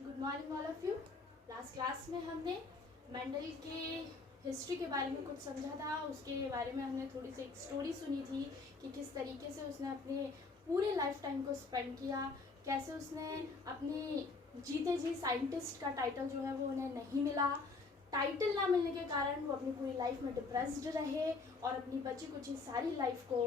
Good morning all of you. Last class में हमने Mendel के हिस्ट्री के बारे में कुछ समझा था। उसके बारे में हमने थोड़ी सी एक स्टोरी सुनी थी कि किस तरीके से उसने अपने पूरे लाइफ टाइम को स्पेंड किया, कैसे उसने अपनी जीते जी साइंटिस्ट का टाइटल जो है वो उन्हें नहीं मिला। टाइटल ना मिलने के कारण वो अपनी पूरी लाइफ में डिप्रेस्ड रहे और अपनी बची कुची सारी लाइफ को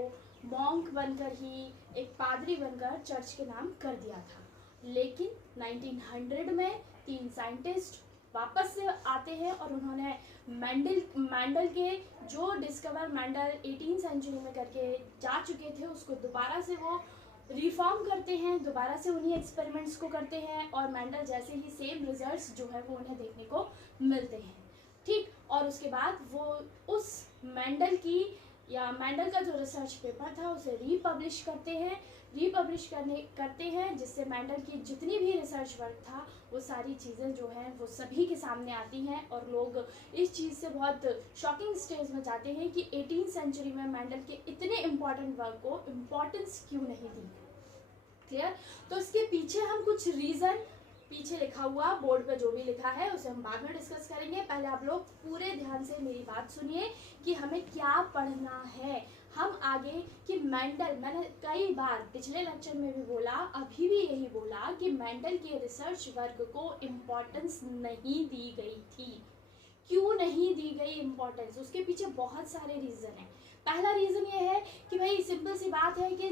मॉन्क बनकर ही, एक पादरी बनकर चर्च के नाम कर दिया था। लेकिन 1900 में 3 साइंटिस्ट वापस से आते हैं और उन्होंने मेंडल के जो डिस्कवर मेंडल 18 सेंचुरी में करके जा चुके थे उसको दोबारा से वो रिफॉर्म करते हैं, दोबारा से उन्हीं एक्सपेरिमेंट्स को करते हैं और मेंडल जैसे ही सेम रिजल्ट्स जो है वो उन्हें देखने को मिलते हैं। ठीक, और उसके बाद वो उस मेंडल का जो रिसर्च पेपर था उसे रीपब्लिश करते हैं जिससे मेंडल की जितनी भी रिसर्च वर्क था वो सारी चीज़ें जो हैं वो सभी के सामने आती हैं और लोग इस चीज़ से बहुत शॉकिंग स्टेज में जाते हैं कि 18 सेंचुरी में मेंडल के इतने इम्पॉर्टेंट वर्क को इम्पॉर्टेंस क्यों नहीं दी। क्लियर? तो इसके पीछे हम कुछ रीज़न, पीछे लिखा हुआ बोर्ड पे जो भी लिखा है उसे हम बाद में डिस्कस करेंगे। पहले आप लोग पूरे ध्यान से मेरी बात सुनिए कि हमें क्या पढ़ना है। हम आगे कि मेंडल, मैंने कई बार पिछले लेक्चर में भी बोला, अभी भी यही बोला कि मेंडल के रिसर्च वर्क को इम्पोर्टेंस नहीं दी गई थी। क्यों नहीं दी गई इम्पोर्टेंस? उसके पीछे बहुत सारे रीज़न हैं। पहला रीज़न ये है कि भाई सिंपल सी बात है कि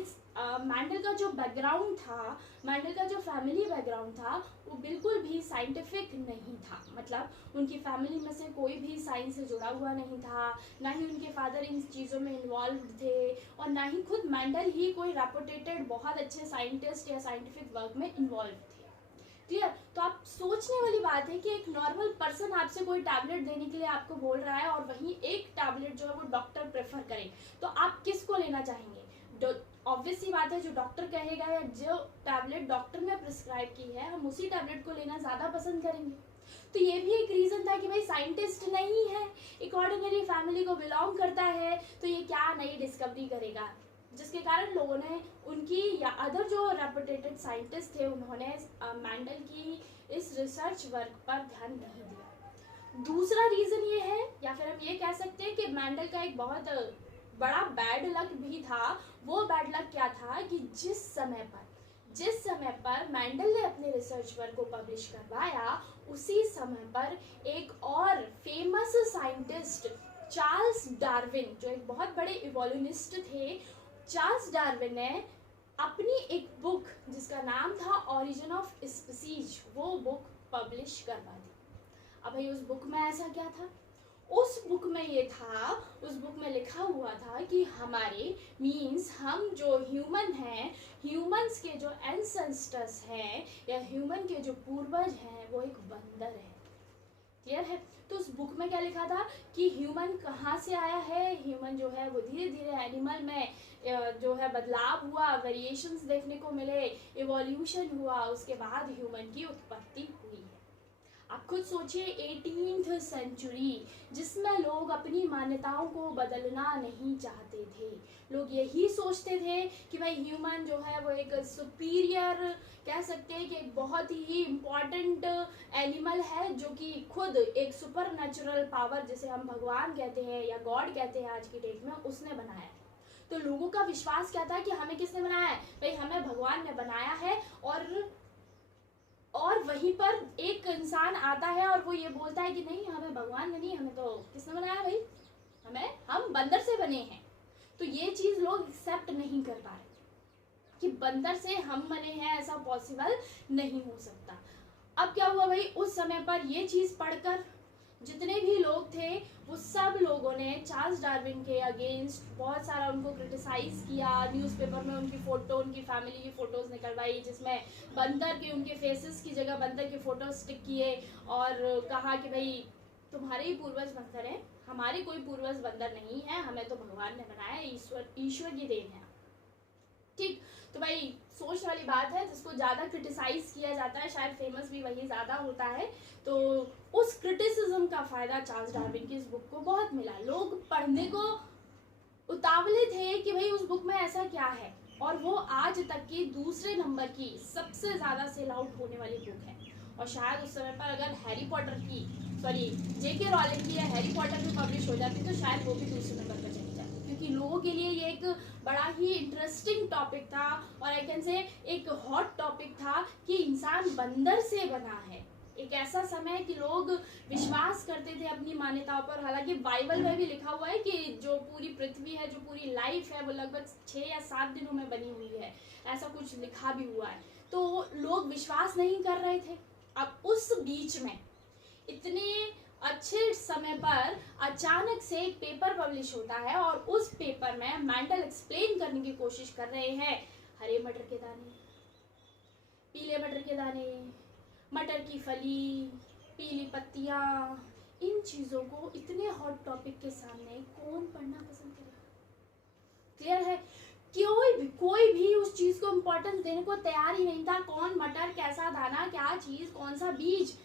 मेंडल का जो बैकग्राउंड था, मेंडल का जो फैमिली बैकग्राउंड था वो बिल्कुल भी साइंटिफिक नहीं था। मतलब उनकी फैमिली में से कोई भी साइंस से जुड़ा हुआ नहीं था, ना ही उनके फादर इन चीज़ों में इन्वॉल्व थे और ना ही खुद मेंडल ही कोई रेपुटेटेड बहुत अच्छे साइंटिस्ट या साइंटिफिक वर्क में इन्वॉल्व थे। क्लियर? तो आप सोचने वाली बात है कि एक नॉर्मल पर्सन आपसे कोई टैबलेट देने के लिए आपको बोल रहा है और वहीं एक टैबलेट जो है वो डॉक्टर प्रेफर करे, तो आप किसको लेना चाहेंगे? ऑब्वियस सी बात है, जो डॉक्टर कहेगा या जो टैबलेट डॉक्टर ने प्रिस्क्राइब की है हम उसी टैबलेट को लेना ज़्यादा पसंद करेंगे। तो ये भी एक रीज़न था कि भाई साइंटिस्ट नहीं है, एक ऑर्डिनरी फैमिली को बिलोंग करता है, तो ये क्या नई डिस्कवरी करेगा, जिसके कारण लोगों ने उनकी या अदर जो रेपुटेटेड साइंटिस्ट थे उन्होंने मेंडल की इस रिसर्च वर्क पर ध्यान नहीं दिया। दूसरा रीज़न ये है, या फिर हम ये कह सकते हैं कि मेंडल का एक बहुत बड़ा बैड लक भी था। वो बैड लक क्या था कि जिस समय पर मेंडल ने अपने रिसर्च वर्क को पब्लिश करवाया उसी समय पर एक और फेमस साइंटिस्ट चार्ल्स डार्विन, जो एक बहुत बड़े इवोल्यूनिस्ट थे, चार्ल्स डार्विन ने अपनी एक बुक जिसका नाम था ओरिजिन ऑफ स्पीसीज, वो बुक पब्लिश करवा दी। अब भाई उस बुक में ऐसा क्या था? उस बुक में लिखा हुआ था कि हमारे मीन्स हम जो ह्यूमन हैं, ह्यूमंस के जो एंसेस्टर्स हैं या ह्यूमन के जो पूर्वज हैं वो एक बंदर है। क्लियर है? तो उस बुक में क्या लिखा था कि ह्यूमन कहाँ से आया है, ह्यूमन जो है वो धीरे धीरे एनिमल में जो है बदलाव हुआ, वेरिएशंस देखने को मिले, इवोल्यूशन हुआ, उसके बाद ह्यूमन की उत्पत्ति हुई है। आप खुद सोचिए 18th सेंचुरी जिसमें लोग अपनी मान्यताओं को बदलना नहीं चाहते थे। लोग यही सोचते थे कि भाई ह्यूमन जो है वो एक सुपीरियर, कह सकते हैं कि एक बहुत ही इम्पॉर्टेंट एनिमल है जो कि खुद एक सुपर नेचुरल पावर, जिसे हम भगवान कहते हैं या गॉड कहते हैं आज की डेट में, उसने बनाया है। तो लोगों का विश्वास क्या था कि हमें किसने बनाया है? भाई हमें भगवान ने बनाया है। और वहीं पर एक इंसान आता है और वो ये बोलता है कि नहीं, हमें भगवान ने नहीं, हमें तो किसने बनाया भाई? हम बंदर से बने हैं। तो ये चीज़ लोग एक्सेप्ट नहीं कर पा रहे कि बंदर से हम बने हैं, ऐसा पॉसिबल नहीं हो सकता। अब क्या हुआ भाई, उस समय पर ये चीज़ पढ़कर जितने भी लोग थे वो सब लोगों ने चार्ल्स डार्विन के अगेंस्ट बहुत सारा उनको क्रिटिसाइज़ किया। न्यूज़पेपर में उनकी फ़ोटो, उनकी फैमिली की फ़ोटोज़ निकलवाई जिसमें बंदर के, उनके फेसेस की जगह बंदर के फ़ोटो स्टिक किए और कहा कि भाई तुम्हारे ही पूर्वज बंदर हैं, हमारे कोई पूर्वज बंदर नहीं है, हमें तो भगवान ने बनाया, ईश्वर की देन है। ठीक, तो भाई सोच वाली बात है, जिसको ज़्यादा क्रिटिसाइज किया जाता है शायद फेमस भी वही ज़्यादा होता है। तो उस क्रिटिसिज्म का फ़ायदा चार्ल्स डार्विन की इस बुक को बहुत मिला। लोग पढ़ने को उतावले थे कि भाई उस बुक में ऐसा क्या है, और वो आज तक की दूसरे नंबर की सबसे ज़्यादा सेल आउट होने वाली बुक है। और शायद उस समय पर अगर हैरी पॉटर की जेके रॉलिंग की या हैरी पॉटर भी पब्लिश हो जाती तो शायद वो भी दूसरे नंबर पर चली जाती, क्योंकि लोगों के लिए ये एक बड़ा ही इंटरेस्टिंग टॉपिक था और आई कैन से एक हॉट टॉपिक था कि इंसान बंदर से बना है। एक ऐसा समय कि लोग विश्वास करते थे अपनी मान्यताओं पर, हालांकि बाइबल में भी लिखा हुआ है कि जो पूरी पृथ्वी है, जो पूरी लाइफ है, वो लगभग 6 या 7 दिनों में बनी हुई है, ऐसा कुछ लिखा भी हुआ है। तो लोग विश्वास नहीं कर रहे थे। अब उस बीच में इतने अच्छे समय पर अचानक से एक पेपर पब्लिश होता है और उस पेपर में मेंडल एक्सप्लेन करने की कोशिश कर रहे हैं हरे मटर के दाने, पीले मटर के दाने, मटर की फली, पीली पत्तियां, इन चीजों को इतने हॉट टॉपिक के सामने कौन पढ़ना पसंद करेगा? क्लियर है? कोई भी उस चीज को इम्पोर्टेंस देने को तैयार ही नहीं था। कौन मटर, कैसा दाना, क्या चीज, कौन सा बीज,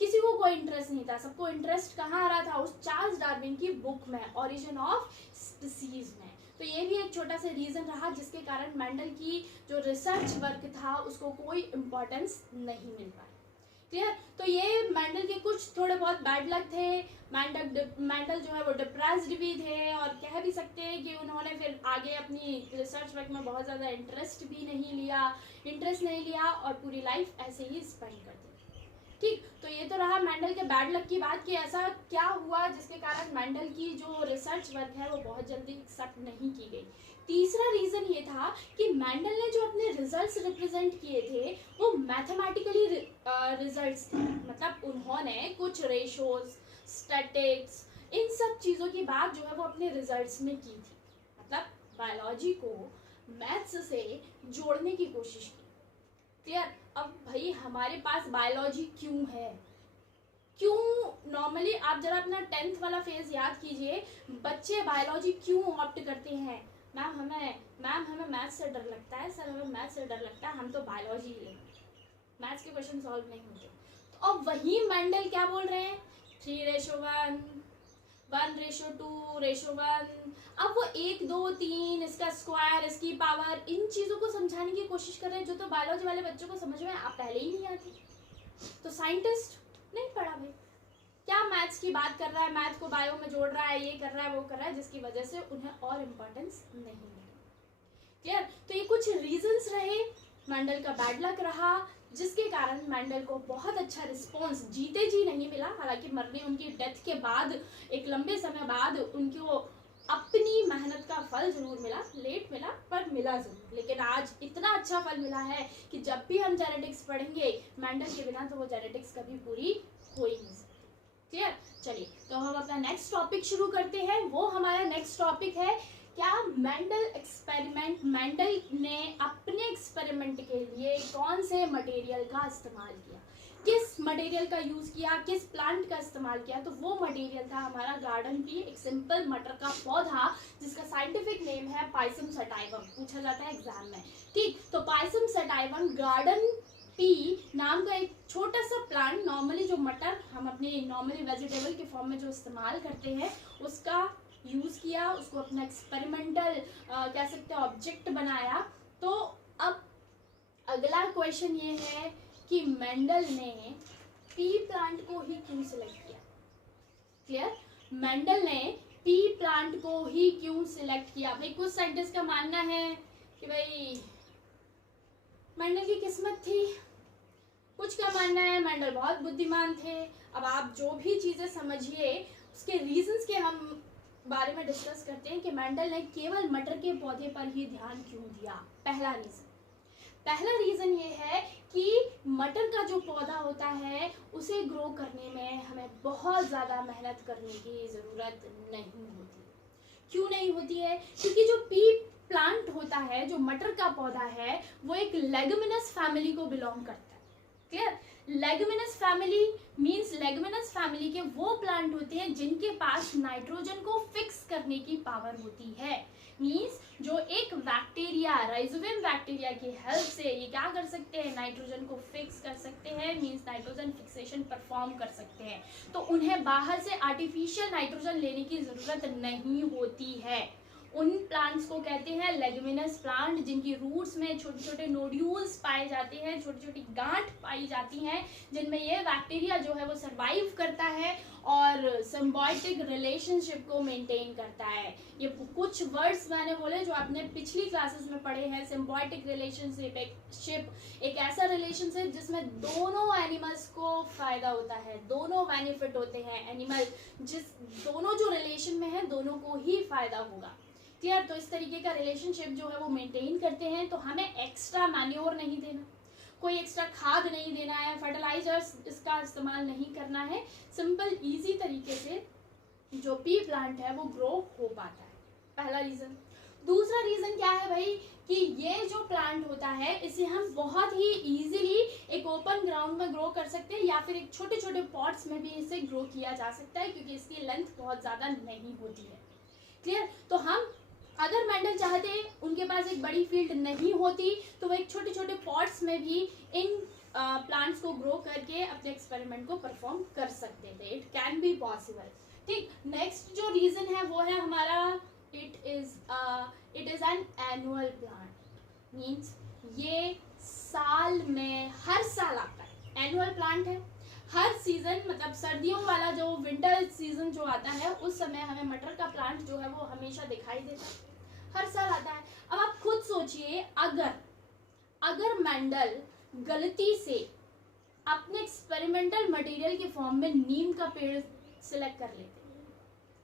किसी को कोई इंटरेस्ट नहीं था। सबको इंटरेस्ट कहाँ आ रहा था? उस चार्ल्स डार्विन की बुक में, ऑरिजिन ऑफ स्पीसीज में। तो ये भी एक छोटा सा रीजन रहा जिसके कारण मेंडल की जो रिसर्च वर्क था उसको कोई इम्पोर्टेंस नहीं मिल पाया। क्लियर? तो ये मेंडल के कुछ थोड़े बहुत बैड लक थे। मेंडल जो है वो डिप्रेस्ड भी थे और कह भी सकते हैं कि उन्होंने फिर आगे अपनी रिसर्च वर्क में बहुत ज़्यादा इंटरेस्ट नहीं लिया और पूरी लाइफ ऐसे ही स्पेंड कर दी। ठीक, तो ये तो रहा मेंडल के बैड लक की बात कि ऐसा क्या हुआ जिसके कारण मेंडल की जो रिसर्च वर्क है वो बहुत जल्दी एक्सेप्ट नहीं की गई। तीसरा रीजन ये था कि मेंडल ने जो अपने रिजल्ट्स रिप्रेजेंट किए थे वो मैथमेटिकली रिजल्ट्स थे। मतलब उन्होंने कुछ रेशोज, स्टैटिक्स, इन सब चीज़ों की बात जो है वो अपने रिजल्ट्स में की थी। मतलब बायोलॉजी को मैथ्स से जोड़ने की कोशिश की। क्लियर? अब भाई हमारे पास बायोलॉजी क्यों है? नॉर्मली आप जरा अपना 10th वाला फेज याद कीजिए, बच्चे बायोलॉजी क्यों ऑप्ट करते हैं? मैम हमें मैथ्स से डर लगता है, सर हमें मैथ्स से डर लगता है, हम तो बायोलॉजी ही लेंगे, मैथ्स के क्वेश्चन सॉल्व नहीं होते। तो अब वही मेंडल क्या बोल रहे हैं? 3:1, 1:2:1। अब वो 1, 2, 3, इसका स्क्वायर, इसकी पावर, इन चीज़ों को समझाने की कोशिश कर रहे हैं जो तो बायोलॉजी वाले बच्चों को समझ में आप पहले ही नहीं आती। तो साइंटिस्ट नहीं पढ़ा भाई, क्या मैथ्स की बात कर रहा है, मैथ को बायो में जोड़ रहा है, ये कर रहा है, वो कर रहा है, जिसकी वजह से उन्हें और इम्पोर्टेंस नहीं मिली। क्लियर? तो ये कुछ रीजंस रहे। मेंडल का बैड लक रहा जिसके कारण मेंडल को बहुत अच्छा रिस्पॉन्स जीते जी नहीं मिला। हालांकि मरने, उनकी डेथ के बाद एक लंबे समय बाद उनको अपनी मेहनत का फल जरूर मिला, लेट मिला पर मिला जरूर। लेकिन आज इतना अच्छा फल मिला है कि जब भी हम जेनेटिक्स पढ़ेंगे मेंडल के बिना तो वो जेनेटिक्स कभी पूरी हो ही नहीं सकती। क्लियर? चलिए, तो हम अपना नेक्स्ट टॉपिक शुरू करते हैं। वो हमारा नेक्स्ट टॉपिक है क्या मेंडल एक्सपेरिमेंट। मेंडल ने अपने एक्सपेरिमेंट के लिए कौन से मटेरियल का इस्तेमाल किया, किस मटेरियल का यूज किया, किस प्लांट का इस्तेमाल किया? तो वो मटेरियल था हमारा गार्डन पी, एक सिंपल मटर का पौधा जिसका साइंटिफिक नेम है पाइसम सटाइवम, पूछा जाता है एग्जाम में। ठीक, तो पाइसम सटाइवम गार्डन पी नाम का एक छोटा सा प्लांट, नॉर्मली जो मटर हम अपने नॉर्मली वेजिटेबल के फॉर्म में जो इस्तेमाल करते हैं उसका यूज किया, उसको अपना एक्सपेरिमेंटल कह सकते हैं ऑब्जेक्ट बनाया। तो अब अगला क्वेश्चन ये है कि मेंडल ने पी प्लांट को ही क्यों सिलेक्ट किया? क्लियर? मेंडल ने पी प्लांट को ही क्यों सिलेक्ट किया? भाई कुछ साइंटिस्ट का मानना है कि भाई मेंडल की किस्मत थी, कुछ का मानना है मेंडल बहुत बुद्धिमान थे। अब आप जो भी चीजें समझिए उसके रीजंस के हम बारे में डिस्कस करते हैं कि मेंडल ने केवल मटर के पौधे पर ही ध्यान क्यों दिया। पहला रीजन ये है कि मटर का जो पौधा होता है उसे ग्रो करने में हमें बहुत ज़्यादा मेहनत करने की ज़रूरत नहीं होती। क्यों नहीं होती है? क्योंकि जो पी प्लांट होता है, जो मटर का पौधा है, वो एक लेगुमिनस फैमिली को बिलोंग करता है। Clear? Leguminous family means leguminous family के वो प्लांट होते हैं जिनके पास नाइट्रोजन को फिक्स करने की पावर होती है। मींस जो एक बैक्टीरिया, राइजोबियम बैक्टीरिया की हेल्प से ये क्या कर सकते हैं, नाइट्रोजन को फिक्स कर सकते हैं, मींस नाइट्रोजन फिक्सेशन परफॉर्म कर सकते हैं। तो उन्हें बाहर से आर्टिफिशियल नाइट्रोजन लेने की जरूरत नहीं होती है। उन प्लांट्स को कहते हैं लेग्यूमिनस प्लांट, जिनकी रूट्स में छोटे छोटे नोड्यूल्स पाए जाते हैं, छोटी छोटी गांठ पाई जाती हैं, जिनमें ये बैक्टीरिया जो है वो सरवाइव करता है और सिम्बायोटिक रिलेशनशिप को मेंटेन करता है। ये कुछ वर्ड्स मैंने बोले जो आपने पिछली क्लासेस में पढ़े हैं। सिम्बायोटिक रिलेशनशिप एक ऐसा रिलेशनशिप जिसमें दोनों एनिमल्स को फायदा होता है, दोनों बेनिफिट होते हैं। एनिमल जिस दोनों जो रिलेशन में है दोनों को ही फायदा होगा। क्लियर? तो इस तरीके का रिलेशनशिप जो है वो मेंटेन करते हैं। तो हमें एक्स्ट्रा मैन्योर नहीं देना, कोई एक्स्ट्रा खाद नहीं देना है, फर्टिलाइजर्स इसका इस्तेमाल नहीं करना है। सिंपल इजी तरीके से जो पी प्लांट है वो ग्रो हो पाता है। पहला रीजन। दूसरा रीजन क्या है भाई कि ये जो प्लांट होता है इसे हम बहुत ही इजीली एक ओपन ग्राउंड में ग्रो कर सकते हैं या फिर एक छोटे छोटे पॉट्स में भी इसे ग्रो किया जा सकता है, क्योंकि इसकी लेंथ बहुत ज़्यादा नहीं होती है। क्लियर? तो हम अगर मेंडल चाहते, उनके पास एक बड़ी फील्ड नहीं होती, तो वो एक छोटे छोटे पॉट्स में भी इन प्लांट्स को ग्रो करके अपने एक्सपेरिमेंट को परफॉर्म कर सकते थे। It can be possible. ठीक, नेक्स्ट जो रीजन है वो है हमारा it is an annual plant. Means ये साल में हर साल आता है। एनुअल प्लांट है, हर सीजन मतलब सर्दियों वाला जो विंटर सीजन जो आता है उस समय हमें मटर का प्लांट जो है वो हमेशा दिखाई देता है, हर साल आता है। अब आप खुद सोचिए, अगर मेंडल गलती से अपने एक्सपेरिमेंटल मटेरियल के फॉर्म में नीम का पेड़ सिलेक्ट कर लेते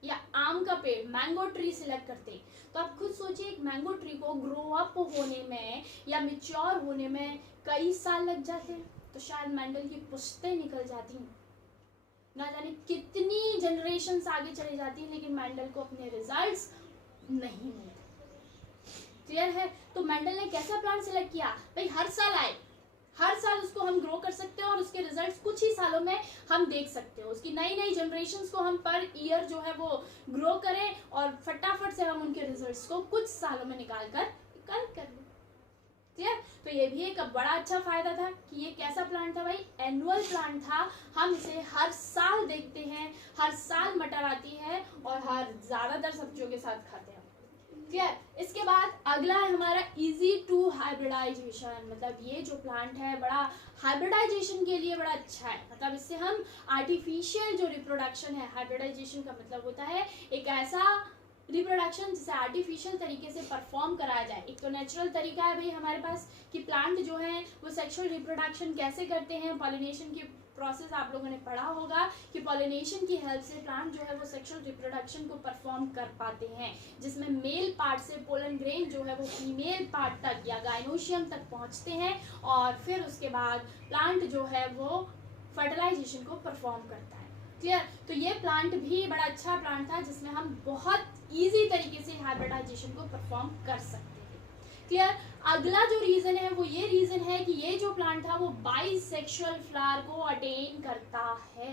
या आम का पेड़, मैंगो ट्री सिलेक्ट करते, तो आप खुद सोचिए एक मैंगो ट्री को ग्रो अप होने में या मैच्योर होने में कई साल लग जाते हैं। तो शायद मेंडल की पुश्तें निकल जाती हैं, ना जाने कितनी जनरेशन्स आगे चली जाती हैं, लेकिन मेंडल को अपने रिजल्ट्स नहीं मिलते। क्लियर है? तो मेंडल ने कैसा प्लांट सिलेक्ट किया भाई? हर साल आए, हर साल उसको हम ग्रो कर सकते हैं और उसके रिजल्ट्स कुछ ही सालों में हम देख सकते हैं। उसकी नई नई जनरेशन्स को हम पर ईयर जो है वो ग्रो करें और फटाफट से हम उनके रिजल्ट्स को कुछ सालों में निकाल कर लें। क्लियर? तो ये भी एक बड़ा अच्छा फायदा था कि ये कैसा प्लांट था भाई? एनुअल प्लांट था। हम इसे हर साल देखते हैं, हर साल मटर आती है और हर ज्यादातर सब्जियों के साथ खाते हैं। क्लियर? इसके बाद अगला है हमारा इजी टू हाइब्रिडाइजेशन। मतलब ये जो प्लांट है बड़ा हाइब्रिडाइजेशन के लिए बड़ा अच्छा है। मतलब इससे हम आर्टिफिशियल जो रिप्रोडक्शन है, हाइब्रिडाइजेशन का मतलब होता है एक ऐसा रिप्रोडक्शन जिसे आर्टिफिशियल तरीके से परफॉर्म कराया जाए। एक तो नेचुरल तरीका है भाई हमारे पास कि प्लांट जो है वो सेक्सुअल रिप्रोडक्शन कैसे करते हैं। पॉलिनेशन की प्रोसेस आप लोगों ने पढ़ा होगा कि पॉलिनेशन की हेल्प से प्लांट जो है वो सेक्सुअल रिप्रोडक्शन को परफॉर्म कर पाते हैं, जिसमें मेल पार्ट से पोलन ग्रेन जो है वो फीमेल पार्ट तक या गाइनोशियम तक पहुंचते हैं और फिर उसके बाद प्लांट जो है वो फर्टिलाइजेशन को परफॉर्म करता है। क्लियर? तो ये प्लांट भी बड़ा अच्छा प्लांट था जिसमें हम बहुत इजी तरीके से हाइब्रिडाइजेशन को परफॉर्म कर सकते हैं। क्लियर? अगला जो रीजन है वो ये रीजन है कि ये जो प्लांट था वो बाइसेक्सुअल फ्लावर को अटेन करता है।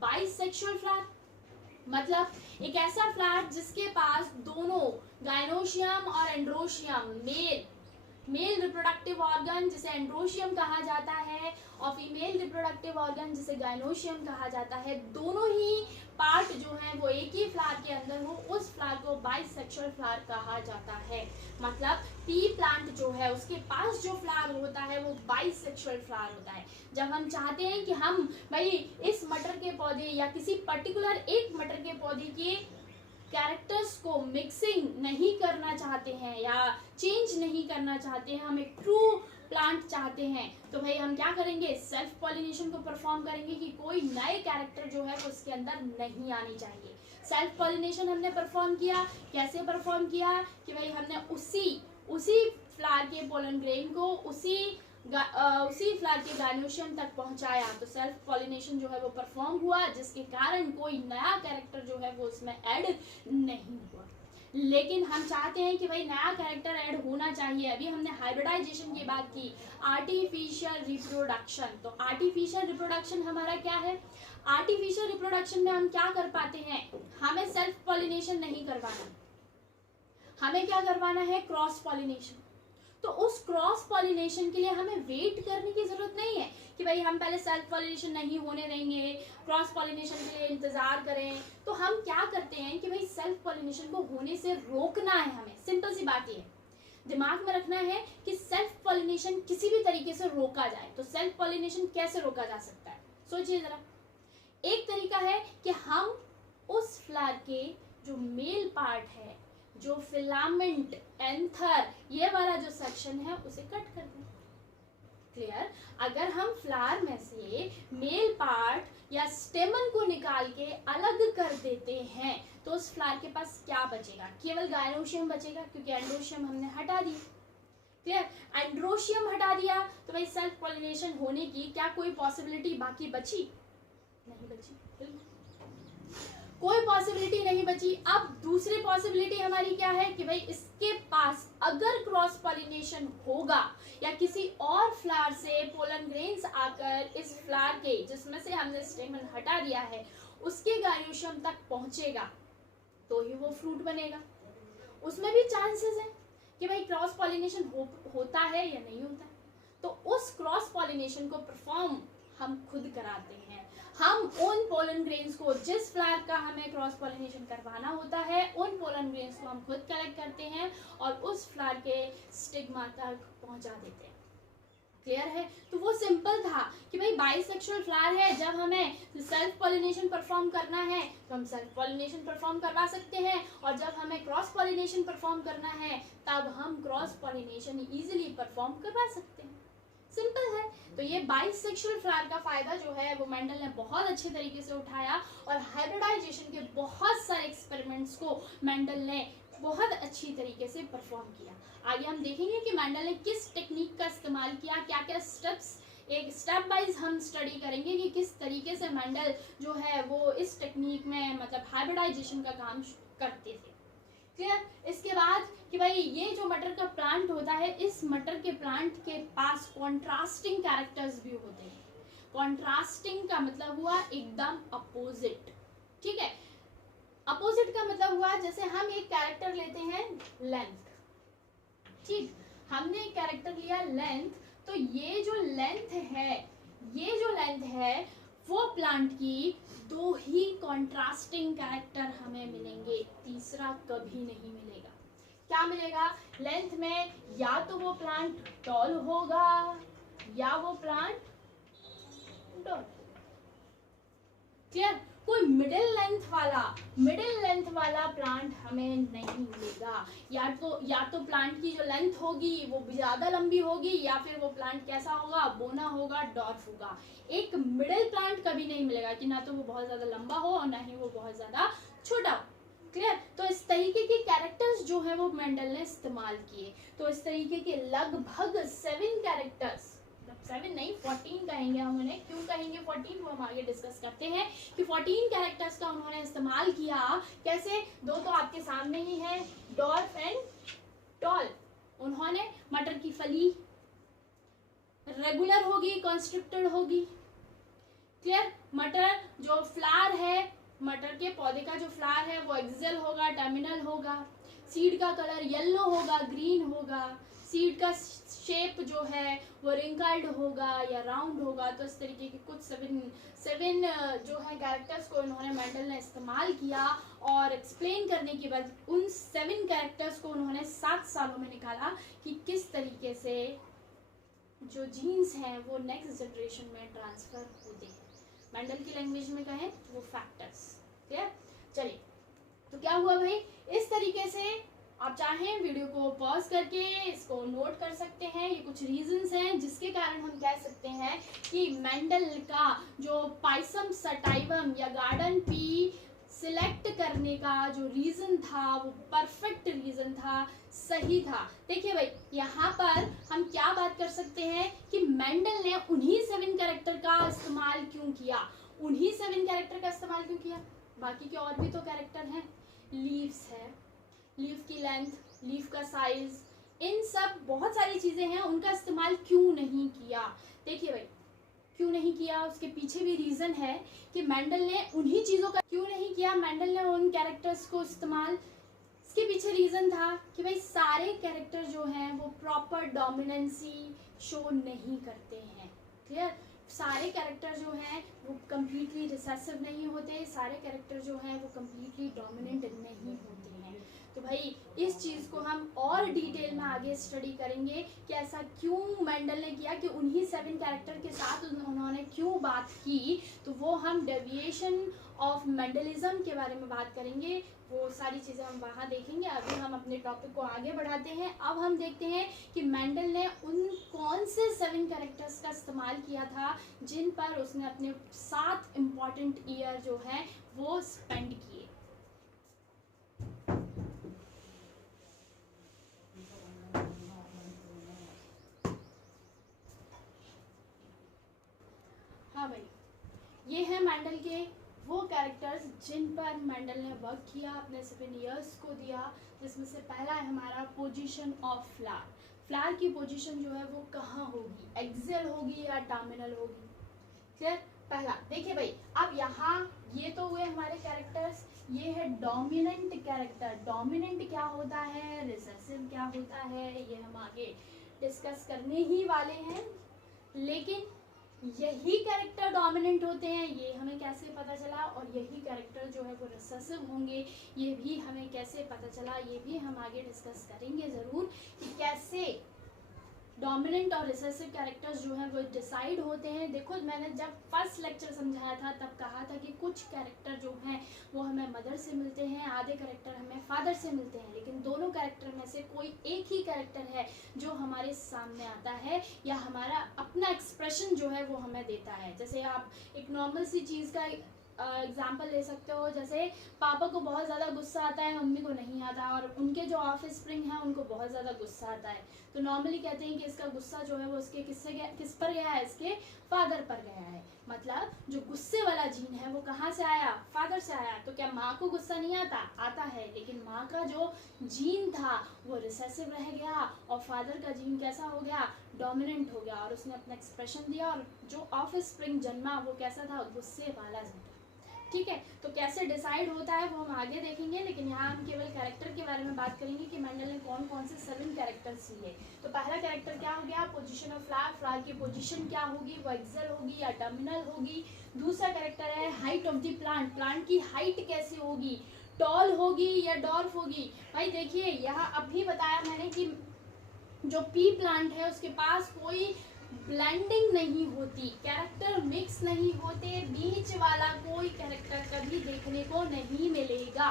बाइसेक्सुअल फ्लावर मतलब एक ऐसा फ्लावर जिसके पास दोनों गाइनोशियम और एंड्रोशियम, मेल रिप्रोडक्टिव ऑर्गन जिसे एंड्रोशियम कहा जाता है और फीमेल रिप्रोडक्टिव ऑर्गन जिसे गाइनोशियम कहा जाता है, दोनों ही पार्ट जो है वो एक ही फ्लावर के अंदर हो, उस फ्लावर को बाइसेक्सुअल फ्लावर कहा जाता है। मतलब पी प्लांट जो है उसके पास जो फ्लावर होता है वो बाइसेक्सुअल फ्लावर होता है। जब हम चाहते हैं कि हम भाई इस मटर के पौधे या किसी पर्टिकुलर एक मटर के पौधे के कैरेक्टर्स को मिक्सिंग नहीं करना चाहते हैं या चेंज नहीं करना चाहते हैं, हम एक ट्रू प्लांट चाहते हैं, तो भाई हम क्या करेंगे? सेल्फ पॉलिनेशन को परफॉर्म करेंगे कि कोई नए कैरेक्टर जो है वो उसके अंदर नहीं आनी चाहिए। सेल्फ पॉलिनेशन हमने परफॉर्म किया। कैसे परफॉर्म किया कि भाई हमने उसी फ्लावर के पोलन ग्रेन को उसी फ्लावर के गाइनोशियम तक पहुंचाया, तो सेल्फ पॉलिनेशन जो है वो परफॉर्म हुआ, जिसके कारण कोई नया कैरेक्टर जो है वो उसमें ऐड नहीं हुआ। लेकिन हम चाहते हैं कि भाई नया कैरेक्टर ऐड होना चाहिए। अभी हमने हाइब्रिडाइजेशन की बात की, आर्टिफिशियल रिप्रोडक्शन। तो आर्टिफिशियल रिप्रोडक्शन हमारा क्या है? आर्टिफिशियल रिप्रोडक्शन में हम क्या कर पाते हैं? हमें सेल्फ पॉलिनेशन नहीं करवाना, हमें क्या करवाना है? Cross pollination. तो उस क्रॉस पॉलिनेशन के लिए हमें वेट करने की जरूरत नहीं है कि भाई भाई हम पहले सेल्फ पॉलिनेशन नहीं होने देंगे, क्रॉस पॉलिनेशन के लिए इंतजार करें, तो हम क्या करते हैं कि भाई सेल्फ पॉलिनेशन को होने से रोकना है हमें। सिंपल सी बात ये है, दिमाग में रखना है कि सेल्फ पॉलिनेशन किसी भी तरीके से रोका जाए। तो सेल्फ पॉलिनेशन कैसे रोका जा सकता है, सोचिए जरा। एक तरीका है कि हम उस फ्लावर के जो मेल पार्ट है, जो फिलामेंट, एंथर, ये वाला जो सेक्शन है उसे कट कर दें। क्लियर? अगर हम फ्लावर में से मेल पार्ट या स्टेमन को निकाल के अलग कर देते हैं तो उस फ्लावर के पास क्या बचेगा? केवल गायनोशियम बचेगा, क्योंकि एंड्रोशियम हमने हटा दिया। क्लियर? एंड्रोशियम हटा दिया तो भाई सेल्फ पॉलिनेशन होने की क्या कोई पॉसिबिलिटी बाकी बची? नहीं बची, कोई पॉसिबिलिटी नहीं बची। अब दूसरी पॉसिबिलिटी हमारी क्या है कि भाई इसके पास अगर क्रॉस पॉलिनेशन होगा या किसी और फ्लावर से पोलन ग्रेन्स आकर इस फ्लावर के जिसमें से हमने स्टेमन हटा दिया है उसके गायनोशियम तक पहुंचेगा तो ही वो फ्रूट बनेगा। उसमें भी चांसेस है कि भाई क्रॉस पॉलिनेशन होता है या नहीं होता है। तो उस क्रॉस पॉलिनेशन को परफॉर्म हम खुद कराते हैं। हम उन पोलन ग्रेन्स को, जिस फ्लावर का हमें क्रॉस पॉलिनेशन करवाना होता है, उन पोलन ग्रेन्स को हम खुद कलेक्ट करते हैं और उस फ्लावर के स्टिग्मा तक पहुंचा देते हैं। क्लियर है? तो वो सिंपल था कि भाई बाइसेक्सुअल फ्लावर है, जब हमें सेल्फ पॉलिनेशन परफॉर्म करना है तो हम सेल्फ पॉलिनेशन परफॉर्म करवा सकते हैं, और जब हमें क्रॉस पॉलिनेशन परफॉर्म करना है तब हम क्रॉस पॉलिनेशन इजीली परफॉर्म करवा सकते हैं। सिंपल है। तो ये बाइसेक्सुअल फ्लावर का फायदा जो है वो मेंडल ने बहुत अच्छे तरीके से उठाया और हाइब्रिडाइजेशन के बहुत सारे एक्सपेरिमेंट्स को मेंडल ने बहुत अच्छी तरीके से परफॉर्म किया। आगे हम देखेंगे कि मेंडल ने किस टेक्निक का इस्तेमाल किया, क्या क्या स्टेप्स, एक स्टेप वाइज हम स्टडी करेंगे कि किस तरीके से मेंडल जो है वो इस टेक्निक में मतलब हाइब्रिडाइजेशन का काम करते थे। क्लियर? इसके बाद कि भाई ये जो मटर का प्लांट होता है, इस मटर के प्लांट के पास कॉन्ट्रास्टिंग कैरेक्टर्स भी होते हैं। कॉन्ट्रास्टिंग का मतलब हुआ एकदम अपोजिट। ठीक है? अपोजिट का मतलब हुआ जैसे हम एक कैरेक्टर लेते हैं लेंथ, ठीक, हमने एक कैरेक्टर लिया लेंथ, तो ये जो लेंथ है वो प्लांट की दो ही कॉन्ट्रास्टिंग कैरेक्टर हमें मिलेंगे, तीसरा कभी नहीं मिलेगा। क्या मिलेगा? लेंथ में या तो वो प्लांट टॉल होगा या वो प्लांट डॉट। क्लियर? कोई मिडिल लेंथ वाला प्लांट हमें नहीं मिलेगा। या तो प्लांट की जो लेंथ होगी वो ज्यादा लंबी होगी, या फिर वो प्लांट कैसा होगा? बोना होगा, डॉर्फ होगा। एक मिडिल प्लांट कभी नहीं मिलेगा कि ना तो वो बहुत ज्यादा लंबा हो और ना ही वो बहुत ज्यादा छोटा हो। क्लियर? तो इस तरीके के कैरेक्टर्स जो है वो मेंडल ने इस्तेमाल किए। तो इस तरीके के लगभग 7 कैरेक्टर्स, 7 नहीं 14 कहेंगे हम उन्हें। क्यों कहेंगे 14 वो हम आगे डिस्कस करते हैं कि 14 कैरेक्टर्स का उन्होंने इस्तेमाल किया। कैसे? दो तो आपके सामने ही है, डॉर्फ एंड टॉल। उन्होंने मटर की फली रेगुलर होगी, कॉन्स्ट्रिक्टेड होगी। क्लियर? मटर जो फ्लावर है, मटर के पौधे का जो फ्लावर है वो एक्सियल होगा, टर्मिनल होगा। सीड का कलर येलो होगा, ग्रीन होगा। सीड का शेप जो है वो रिंकल्ड होगा या राउंड होगा। तो इस तरीके के कुछ 7 जो है कैरेक्टर्स को उन्होंने मेंडल ने इस्तेमाल किया, और एक्सप्लेन करने के बाद उन 7 कैरेक्टर्स को उन्होंने 7 सालों में निकाला कि किस तरीके से जो जीन्स हैं वो नेक्स्ट जनरेशन में ट्रांसफर होते हैं। मेंडल की लैंग्वेज में कहें वो फैक्टर्स। क्लियर? चलिए, तो क्या हुआ भाई, इस तरीके से आप चाहें वीडियो को पॉज करके इसको नोट कर सकते हैं। ये कुछ रीजंस हैं जिसके कारण हम कह सकते हैं कि मेंडल का जो पाइसम सटाइवम या गार्डन पी सिलेक्ट करने का जो रीजन था वो परफेक्ट रीजन था, सही था। देखिए भाई, यहाँ पर हम क्या बात कर सकते हैं कि मेंडल ने उन्हीं 7 कैरेक्टर का इस्तेमाल क्यों किया। उन्हीं 7 कैरेक्टर का इस्तेमाल क्यों किया? बाकी के और भी तो कैरेक्टर हैं, लीव्स है, लीफ की लेंथ, लीफ का साइज, इन सब बहुत सारी चीजें हैं, उनका इस्तेमाल क्यों नहीं किया? देखिए भाई, क्यों नहीं किया उसके पीछे भी रीजन है कि मेंडल ने उन्हीं चीजों का क्यों नहीं किया, मेंडल ने उन कैरेक्टर्स को इस्तेमाल। इसके पीछे रीजन था कि भाई सारे कैरेक्टर जो हैं वो प्रॉपर डोमिनेंसी शो नहीं करते हैं। क्लियर? सारे कैरेक्टर जो हैं वो कम्प्लीटली रिसेसिव नहीं होते, सारे कैरेक्टर जो हैं वो कम्प्लीटली डोमिनेंट नहीं होते हैं। तो भाई इस चीज़ को हम और डिटेल में आगे स्टडी करेंगे कि ऐसा क्यों मेंडल ने किया, कि उन्हीं 7 कैरेक्टर के साथ उन्होंने क्यों बात की। तो वो हम डेविएशन ऑफ मेंडलिज्म के बारे में बात करेंगे, वो सारी चीज़ें हम वहाँ देखेंगे। अभी हम अपने टॉपिक को आगे बढ़ाते हैं। अब हम देखते हैं कि मेंडल ने उन कौन से 7 कैरेक्टर्स का इस्तेमाल किया था जिन पर उसने अपने 7 इम्पॉर्टेंट ईयर जो है वो स्पेंड किए। हाँ भाई, ये है मेंडल के वो कैरेक्टर्स जिन पर मेंडल ने वर्क किया, अपने 7 ईयर्स को दिया। जिसमें से पहला है हमारा पोजीशन ऑफ फ्लावर। फ्लावर की पोजीशन जो है वो कहाँ होगी, एक्सियल होगी या टर्मिनल होगी। क्लियर? पहला देखिए भाई, अब यहाँ ये तो हुए हमारे कैरेक्टर्स, ये है डोमिनेंट कैरेक्टर। डोमिनेंट क्या होता है, रिसेसिव क्या होता है, ये हम आगे डिस्कस करने ही वाले हैं। लेकिन यही कैरेक्टर डोमिनेंट होते हैं, ये हमें कैसे पता चला, और यही कैरेक्टर जो है वो रिसेसिव होंगे, ये भी हमें कैसे पता चला, ये भी हम आगे डिस्कस करेंगे ज़रूर कि कैसे डोमिनेंट और रिसेसिव कैरेक्टर्स जो हैं वो डिसाइड होते हैं। देखो, मैंने जब फर्स्ट लेक्चर समझाया था तब कहा था कि कुछ कैरेक्टर जो हैं वो हमें मदर से मिलते हैं, आधे कैरेक्टर हमें फादर से मिलते हैं, लेकिन दोनों कैरेक्टर में से कोई एक ही कैरेक्टर है जो हमारे सामने आता है या हमारा अपना एक्सप्रेशन जो है वो हमें देता है। जैसे आप एक नॉर्मल सी चीज़ का एग्जाम्पल ले सकते हो, जैसे पापा को बहुत ज़्यादा गुस्सा आता है, मम्मी को नहीं आता, और उनके जो ऑफिस स्प्रिंग है उनको बहुत ज़्यादा गुस्सा आता है। तो नॉर्मली कहते हैं कि इसका गुस्सा जो है वो उसके किस पर गया है, इसके फादर पर गया है। मतलब जो गुस्से वाला जीन है वो कहाँ से आया, फादर से आया। तो क्या माँ को गुस्सा नहीं आता, आता है, लेकिन माँ का जो जीन था वो रिसेसिव रह गया और फादर का जीन कैसा हो गया, डोमिनेंट हो गया, और उसने अपना एक्सप्रेशन दिया, और जो ऑफिस स्प्रिंग जन्मा वो कैसा था, गुस्से वाला जन्मा। ठीक है, तो कैसे डिसाइड होता है वो हम आगे देखेंगे, लेकिन यहाँ हम केवल कैरेक्टर के बारे में बात करेंगे कि मेंडल ने कौन कौन से 7 कैरेक्टर्स लिए। तो पहला कैरेक्टर क्या हो गया, पोजीशन ऑफ फ्लावर। फ्लावर की पोजीशन क्या होगी, वो एक्सियल होगी या टर्मिनल होगी। दूसरा कैरेक्टर है height of the plant. Plant की हाइट कैसी होगी, टॉल होगी या डॉर्फ होगी। भाई देखिए, यहाँ अभी बताया मैंने कि जो पी प्लांट है उसके पास कोई ब्लेंडिंग नहीं होती, कैरेक्टर मिक्स नहीं होते, बीच वाला कोई कैरेक्टर कभी देखने को नहीं मिलेगा।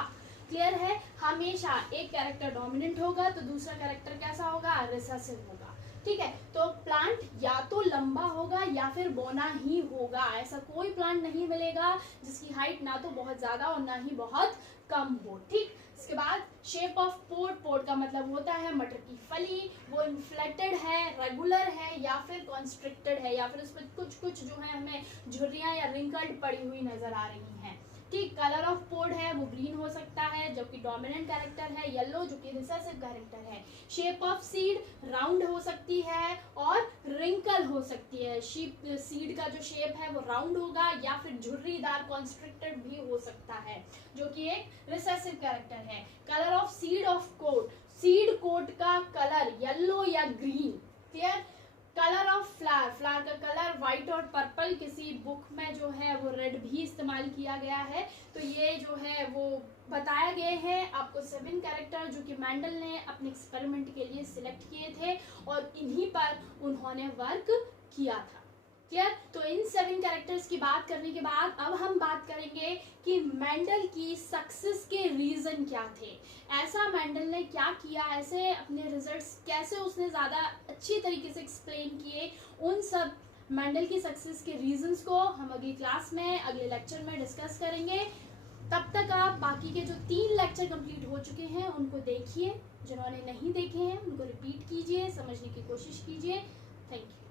क्लियर है? हमेशा एक कैरेक्टर डोमिनेंट होगा तो दूसरा कैरेक्टर कैसा होगा, रिसेसिव होगा। ठीक है, तो प्लांट या तो लंबा होगा या फिर बौना ही होगा। ऐसा कोई प्लांट नहीं मिलेगा जिसकी हाइट ना तो बहुत ज्यादा और ना ही बहुत कम हो। ठीक, इसके बाद शेप ऑफ पोड। पोड का मतलब होता है मटर की फली। वो इन्फ्लेटेड है, रेगुलर है या फिर कॉन्स्ट्रिक्टेड है, या फिर उस पर कुछ कुछ जो है हमें झुर्रियाँ या रिंकल्ड पड़ी हुई नजर आ रही हैं। ठीक, कलर ऑफ पोड है वो ग्रीन हो सकता है जो कि डोमिनेंट कैरेक्टर है, येलो जो कि रिसेसिव कैरेक्टर है। शेप ऑफ सीड राउंड हो सकती है और रिंकल हो सकती है। सीड का जो शेप है वो राउंड होगा या फिर झुर्रीदार कॉन्स्ट्रिक्टेड भी हो सकता है जो कि एक रिसेसिव कैरेक्टर है। Colour of seed of coat. Seed coat का कलर येलो या green. Clear? Colour of flower. Flower का कलर व्हाइट और पर्पल, किसी बुक में जो है वो रेड भी इस्तेमाल किया गया है। तो ये जो है वो बताया गए हैं आपको 7 कैरेक्टर जो कि मेंडल ने अपने एक्सपेरिमेंट के लिए सिलेक्ट किए थे और इन्हीं पर उन्होंने वर्क किया था। क्लियर? तो इन 7 कैरेक्टर्स की बात करने के बाद अब हम बात करेंगे कि मेंडल की सक्सेस के रीजन क्या थे। ऐसा मेंडल ने क्या किया, ऐसे अपने रिजल्ट्स कैसे उसने ज़्यादा अच्छी तरीके से एक्सप्लेन किए, उन सब मेंडल की सक्सेस के रीजंस को हम अगली क्लास में, अगले लेक्चर में डिस्कस करेंगे। तब तक आप बाकी के जो 3 लेक्चर कंप्लीट हो चुके हैं उनको देखिए, जिन्होंने नहीं देखे हैं उनको रिपीट कीजिए, समझने की कोशिश कीजिए। Thank you.